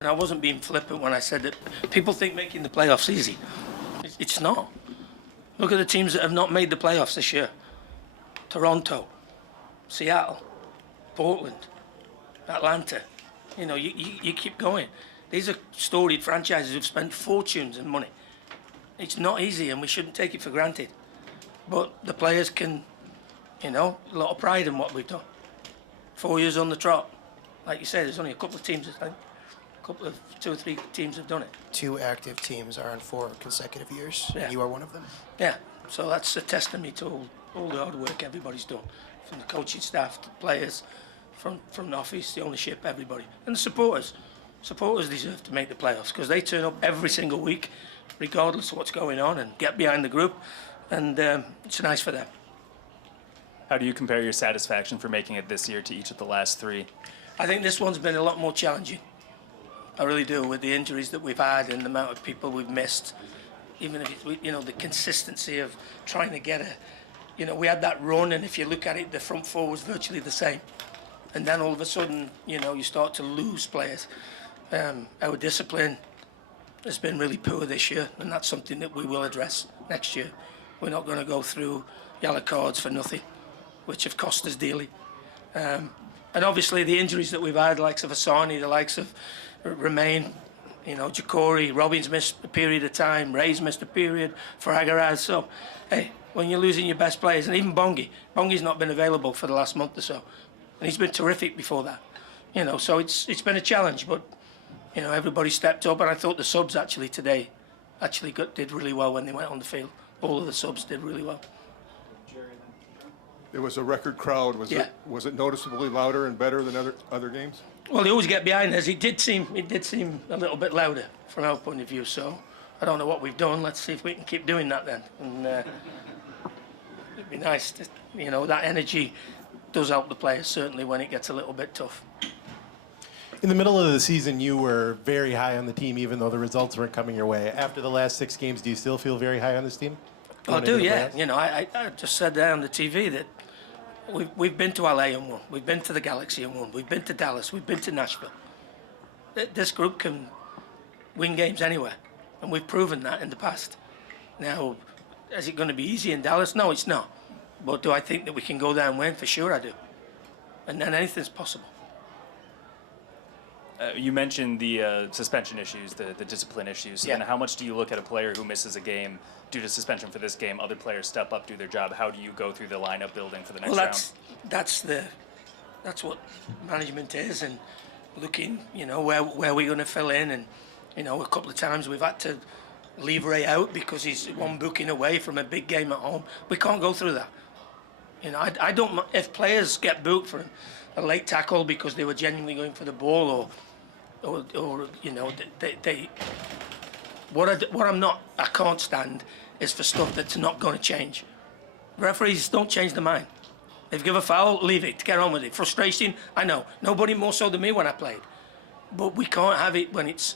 And I wasn't being flippant when I said that people think making the playoffs easy. It's not. Look at the teams that have not made the playoffs this year. Toronto, Seattle, Portland, Atlanta. You know, you keep going. These are storied franchises who've spent fortunes and money. It's not easy, and we shouldn't take it for granted. But the players can, you know, a lot of pride in what we've done. 4 years on the trot. Like you said, there's only a couple of teams, I think. Two or three teams have done it. 2 active teams are on 4 consecutive years. Yeah. You are one of them. Yeah, so that's a testimony to all the hard work everybody's done, from the coaching staff, the players, from the office, the ownership, everybody, and the supporters. Supporters deserve to make the playoffs because they turn up every single week, regardless of what's going on, and get behind the group, and it's nice for them. How do you compare your satisfaction for making it this year to each of the last 3? I think this one's been a lot more challenging. I really do, with the injuries that we've had and the amount of people we've missed. Even if you know, the consistency of trying to get you know, we had that run, and if you look at it, the front 4 was virtually the same. And then all of a sudden, you know, you start to lose players. Our discipline has been really poor this year, and that's something that we will address next year. We're not going to go through yellow cards for nothing, which have cost us dearly. And obviously the injuries that we've had, the likes of Asani, the likes of Remain, you know, Jacori, Robin's missed a period of time, Ray's missed a period for Agaraz. So, hey, when you're losing your best players, and even Bongi's not been available for the last month or so, and he's been terrific before that. You know, so it's been a challenge, but you know, everybody stepped up, and I thought the subs actually today did really well when they went on the field. All of the subs did really well. It was a record crowd. Was it noticeably louder and better than other games? Well, they always get behind us. It did seem a little bit louder from our point of view. So I don't know what we've done. Let's see if we can keep doing that then. And it'd be nice to, you know, that energy does help the players certainly when it gets a little bit tough. In the middle of the season, you were very high on the team, even though the results weren't coming your way. After the last 6 games, do you still feel very high on this team? I do, yeah. You know, I just said there on the TV that we've been to LA and won. We've been to the Galaxy and won. We've been to Dallas. We've been to Nashville. This group can win games anywhere, and we've proven that in the past. Now, is it going to be easy in Dallas? No, it's not. But do I think that we can go there and win? For sure I do. And then anything's possible. You mentioned the suspension issues, the discipline issues. Yeah. And how much do you look at a player who misses a game due to suspension for this game? Other players step up, do their job. How do you go through the lineup building for the next round? That's what management is, and looking, you know, where we're going to fill in. And you know, a couple of times we've had to leave Ray out because he's one booking away from a big game at home. We can't go through that. You know, I don't. If players get booked for a late tackle because they were genuinely going for the ball, or you know, I can't stand is for stuff that's not going to change. Referees don't change their mind. If you give a foul, leave it, get on with it. Frustration, I know. Nobody more so than me when I played. But we can't have it when it's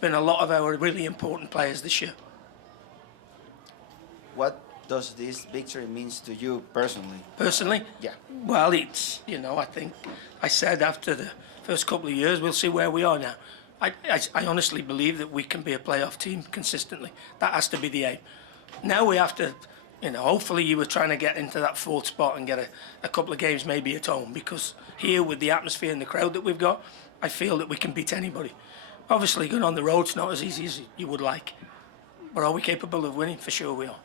been a lot of our really important players this year. What does this victory means to you personally? Personally? Yeah. Well, it's, you know, I think I said after the first couple of years, we'll see where we are now. I honestly believe that we can be a playoff team consistently. That has to be the aim. Now we have to, you know, hopefully you were trying to get into that 4th spot and get a couple of games maybe at home, because here with the atmosphere and the crowd that we've got, I feel that we can beat anybody. Obviously going on the road's not as easy as you would like, but are we capable of winning? For sure we are.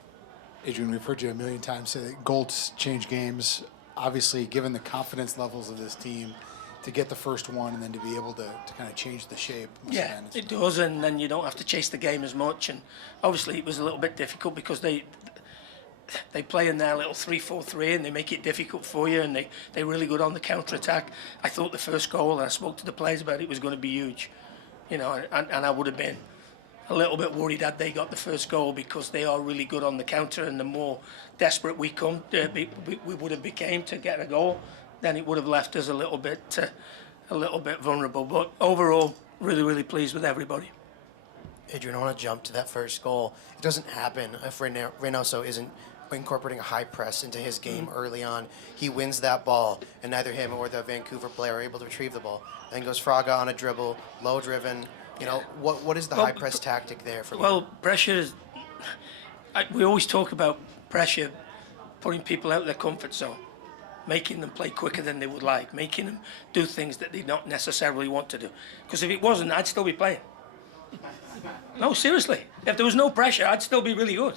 Adrian, we've heard you a million times say that goals change games. Obviously, given the confidence levels of this team, to get the first one and then to be able to kind of change the shape. Yeah, it does, and then you don't have to chase the game as much. And obviously it was a little bit difficult because they play in their little 3-4-3 and they make it difficult for you, and they're really good on the counter-attack. I thought the first goal, and I spoke to the players about it, was going to be huge. You know, and I would have been a little bit worried had they got the first goal, because they are really good on the counter, and the more desperate we would have became to get a goal, then it would have left us a little bit vulnerable. But overall, really pleased with everybody. Adrian, I want to jump to that first goal. It doesn't happen if Reynoso isn't incorporating a high press into his game early on. He wins that ball, and neither him or the Vancouver player are able to retrieve the ball. Then goes Fraga on a dribble, low driven. You know, what is the high press tactic there for you? Well, pressure is. We always talk about pressure, putting people out of their comfort zone, making them play quicker than they would like, making them do things that they don't necessarily want to do. Because if it wasn't, I'd still be playing. No, seriously. If there was no pressure, I'd still be really good.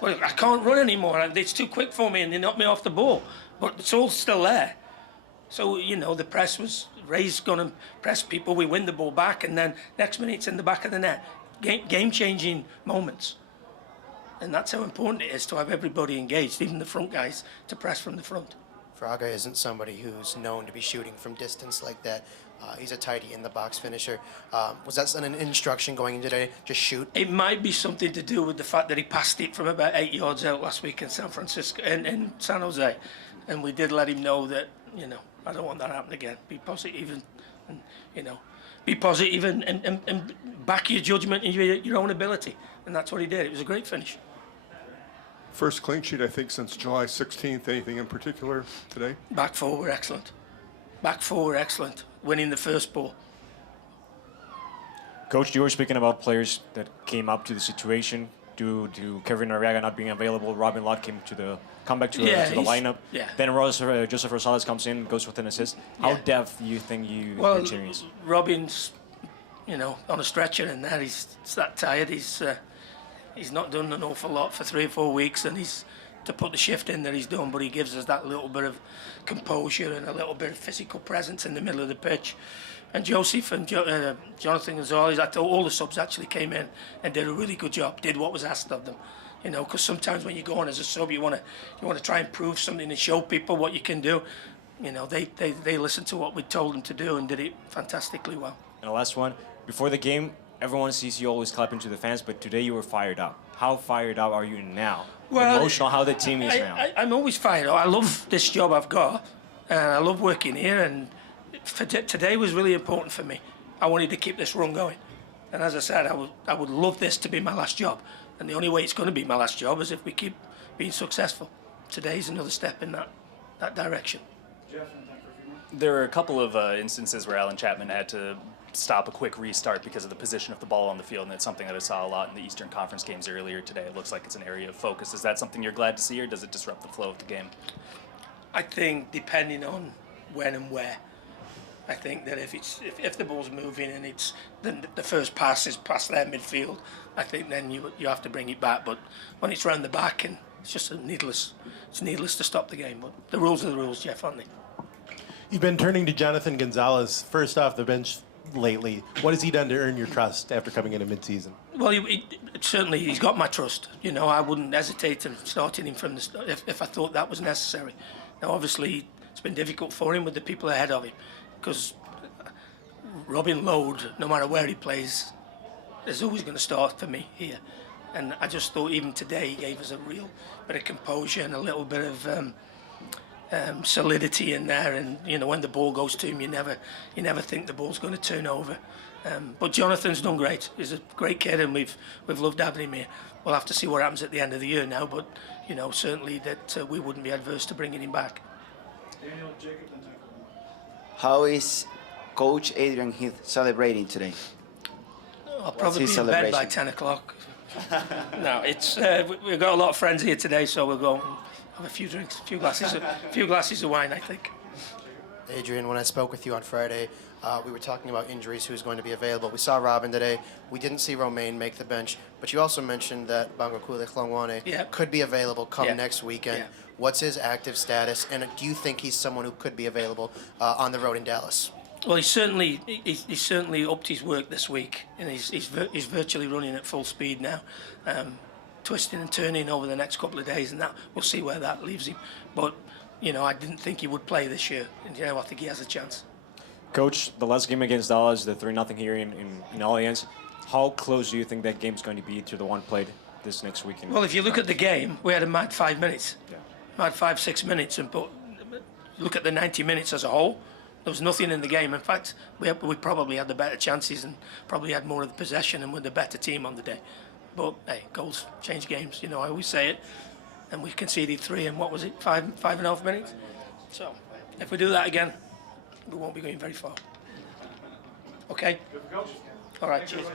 Well, I can't run anymore. It's too quick for me, and they knock me off the ball. But it's all still there. So, you know, the press was, Ray's going to press people, we win the ball back, and then next minute it's in the back of the net. Game-changing moments. And that's how important it is to have everybody engaged, even the front guys, to press from the front. Fraga isn't somebody who's known to be shooting from distance like that. He's a tidy in-the-box finisher. Was that an instruction going in today? Just shoot? It might be something to do with the fact that he passed it from about 8 yards out last week in San Francisco, in San Jose. And we did let him know that, you know, I don't want that to happen again. Be positive and you know, be positive and back your judgment and your own ability. And that's what he did. It was a great finish. First clean sheet, I think, since July 16th. Anything in particular today? Back four were excellent. Back four were excellent. Winning the first ball. Coach, you were speaking about players that came up to the situation due to Kevin Arriaga not being available. Robin Lott came to the comeback to the lineup. Yeah. Then Joseph Rosales comes in, goes with an assist. How depth do you think you experience? Robin's, you know, on a stretcher and that he's that tired. He's not done an awful lot for 3 or 4 weeks, and he's to put the shift in that he's done, but he gives us that little bit of composure and a little bit of physical presence in the middle of the pitch. And Joseph and Jonathan Gonzalez, I thought all the subs actually came in and did a really good job, did what was asked of them. You know, because sometimes when you go on as a sub, you want to try and prove something and show people what you can do. You know, they listened to what we told them to do and did it fantastically well. And the last one, before the game, everyone sees you always clapping to the fans, but today you were fired up. How fired up are you now? Well, emotional, how the team is now? I'm always fired up. I love this job I've got, and I love working here, and today was really important for me. I wanted to keep this run going. And as I said, I would love this to be my last job. And the only way it's going to be my last job is if we keep being successful. Today's another step in that direction. There were a couple of instances where Alan Chapman had to stop a quick restart because of the position of the ball on the field, and it's something that I saw a lot in the Eastern Conference games earlier today. It looks like it's an area of focus. Is that something you're glad to see, or does it disrupt the flow of the game? I think depending on when and where. I think that if the ball's moving and it's the first pass is past their midfield, I think then you have to bring it back. But when it's round the back, and it's just needless to stop the game. But the rules are the rules, Jeff, aren't they? You've been turning to Jonathan Gonzalez first off the bench lately. What has he done to earn your trust after coming into mid-season? Well, certainly he's got my trust. You know, I wouldn't hesitate in starting him from the start if I thought that was necessary. Now, obviously, it's been difficult for him with the people ahead of him, because Robin Lode, no matter where he plays, is always going to start for me here. And I just thought even today he gave us a real bit of composure and a little bit of solidity in there. And you know, when the ball goes to him, you never think the ball's going to turn over. But Jonathan's done great. He's a great kid, and we've loved having him here. We'll have to see what happens at the end of the year now, but you know, certainly that we wouldn't be adverse to bringing him back. How is Coach Adrian Heath celebrating today? I'll probably be in bed by 10 o'clock. No, it's we've got a lot of friends here today, so we'll go and have a few drinks, a few glasses of wine, I think. Adrian, when I spoke with you on Friday, we were talking about injuries, who's going to be available. We saw Robin today. We didn't see Romain make the bench, but you also mentioned that Bangakule Hlongwane could be available come next weekend. Yeah. What's his active status, and do you think he's someone who could be available on the road in Dallas? Well, he's certainly upped his work this week, and he's virtually running at full speed now, twisting and turning over the next couple of days, and that we'll see where that leaves him. But you know, I didn't think he would play this year, and you know, I think he has a chance. Coach, the last game against Dallas, the 3-0 here in Allianz, how close do you think that game's going to be to the one played this next weekend? Well, if you look at the game, we had a mad 5 minutes. Yeah. Mad 5-6 minutes, and look at the 90 minutes as a whole. There was nothing in the game. In fact, we probably had the better chances and probably had more of the possession and were the better team on the day. But hey, goals change games. You know, I always say it. and we conceded 3 in, what was it, 5.5 minutes? So if we do that again, we won't be going very far. Okay? All right, cheers.